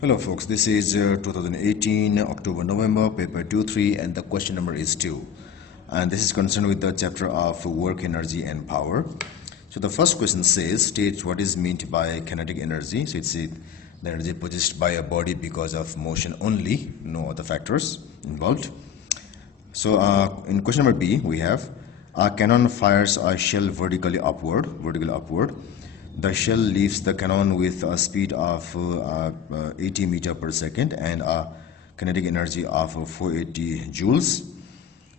Hello folks, this is 2018 October-November paper 2-3 and the question number is 2, and this is concerned with the chapter of work, energy and power. So the first question says, state what is meant by kinetic energy. So it's the energy possessed by a body because of motion only, no other factors involved. So in question number B we have a cannon fires a shell vertically upward. The shell leaves the cannon with a speed of 80 meters per second and a kinetic energy of 480 joules.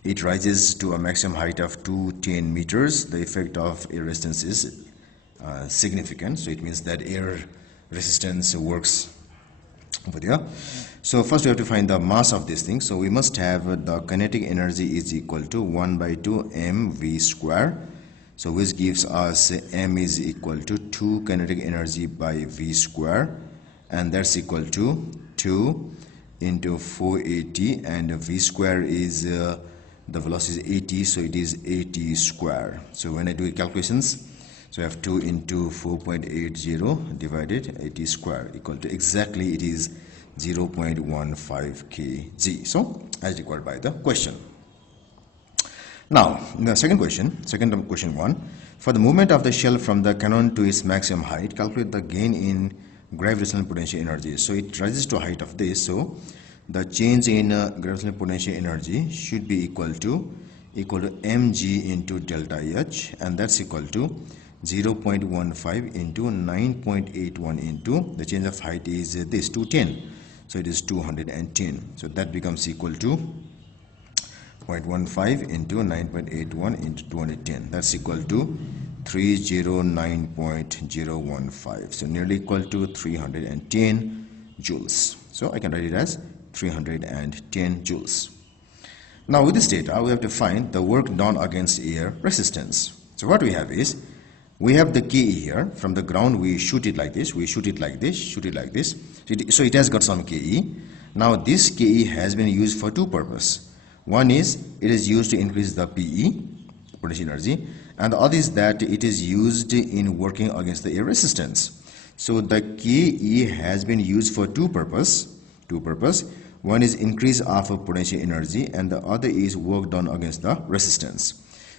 It rises to a maximum height of 210 meters. The effect of air resistance is significant. So it means that air resistance works over there. So first we have to find the mass of this thing. So we must have the kinetic energy is equal to 1 by 2 mv square. So which gives us m is equal to 2 kinetic energy by v square, and that's equal to 2 into 480, and v square is the velocity is 80, so it is 80 square. So when I do calculations, so I have 2 into 4.80 divided 80 square equal to exactly it is 0.15 kg. So as required by the question. Now, in the second question 1, for the movement of the shell from the cannon to its maximum height, calculate the gain in gravitational potential energy. So it rises to a height of this, so the change in gravitational potential energy should be equal to mg into delta H, and that's equal to 0.15 into 9.81 into the change of height is this 210, so it is 210. So that becomes equal to 0.15 into 9.81 into 210. That's equal to 309.015. So nearly equal to 310 joules. So I can write it as 310 joules. Now with this data, we have to find the work done against air resistance. So what we have is, we have the CAIE here. From the ground, we shoot it like this, we shoot it like this, shoot it like this. So it has got some CAIE. Now this CAIE has been used for two purposes. One is it is used to increase the PE, potential energy, and the other is that it is used in working against the air resistance. So the CAIE has been used for two purpose. One is increase of potential energy, and the other is work done against the resistance.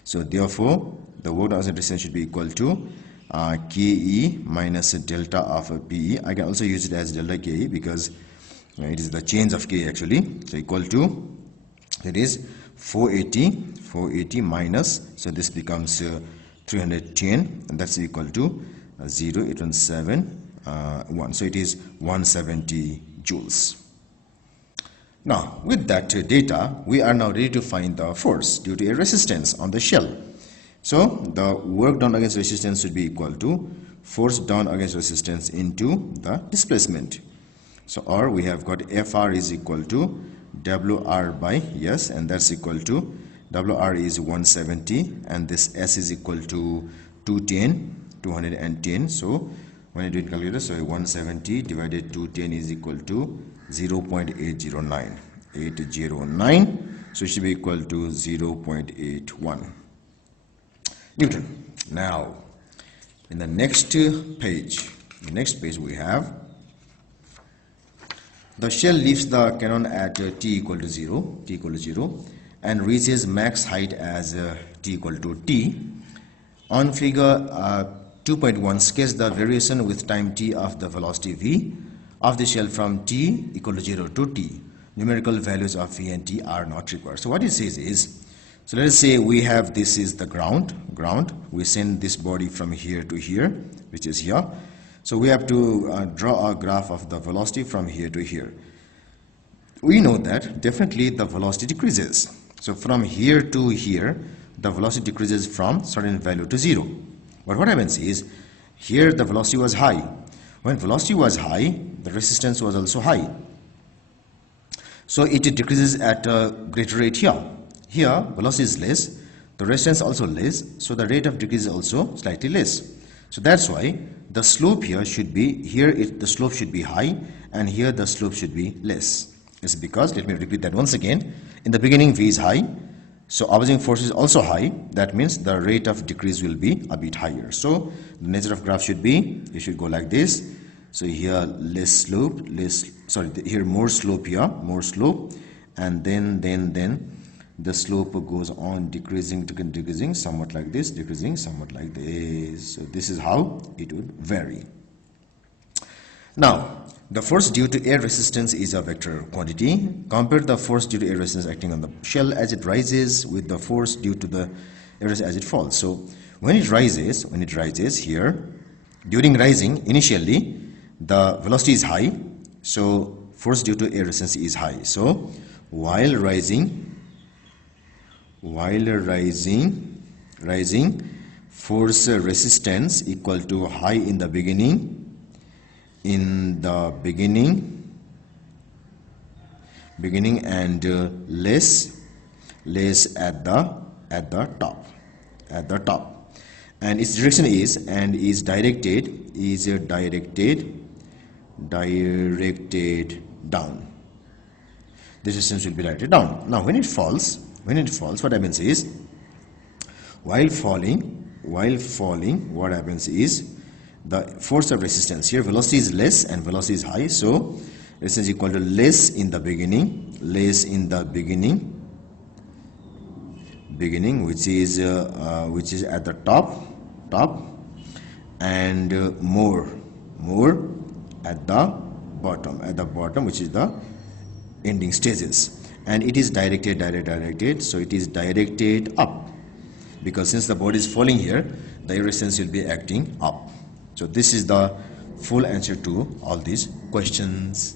So therefore, the work done against the resistance should be equal to CAIE minus delta of PE. I can also use it as delta CAIE because it is the change of CAIE actually. So equal to, it is 480 minus, so this becomes 310, and that's equal to 0.817 so it is 170 joules. Now with that data, we are now ready to find the force due to a resistance on the shell. So the work done against resistance should be equal to force done against resistance into the displacement. So or we have got Fr is equal to WR by S, and that's equal to WR is 170, and this S is equal to 210. So when I do it calculator, so 170 divided 210 is equal to 0.809. So it should be equal to 0.81 Newton. Now in the next page, we have the shell leaves the cannon at t equal to 0, and reaches max height as t equal to t. On figure 2.1, sketch the variation with time t of the velocity v of the shell from t equal to 0 to t. Numerical values of v and t are not required. So what it says is, so let us say we have, this is the ground. We send this body from here to here, which is here. So we have to draw a graph of the velocity from here to here. We know that definitely the velocity decreases. So from here to here, the velocity decreases from certain value to 0. But what happens is, here the velocity was high. When velocity was high, the resistance was also high. So it decreases at a greater rate here. Here velocity is less, the resistance also less, so the rate of decrease is also slightly less. So that's why the slope here should be, the slope should be high, and here the slope should be less. It's because, let me repeat that once again, in the beginning v is high, so opposing force is also high. That means the rate of decrease will be a bit higher. So the nature of graph should be, it should go like this. So here less slope, here more slope, here more slope, and then the slope goes on decreasing somewhat like this, decreasing somewhat like this. So this is how it would vary. Now, the force due to air resistance is a vector quantity. Compare the force due to air resistance acting on the shell as it rises with the force due to the air resistance as it falls. So when it rises here, during rising, initially the velocity is high, so force due to air resistance is high. So while rising, force resistance equal to high in the beginning, and less at the top, and its direction is directed down. This distance will be directed down. Now when it falls, what happens is, while falling, what happens is, the force of resistance here, velocity is less and velocity is high, so resistance is equal to less in the beginning, which is at the top, and more at the bottom, which is the ending stages, and it is directed, so it is directed up, because since the body is falling here, the air resistance will be acting up. So this is the full answer to all these questions.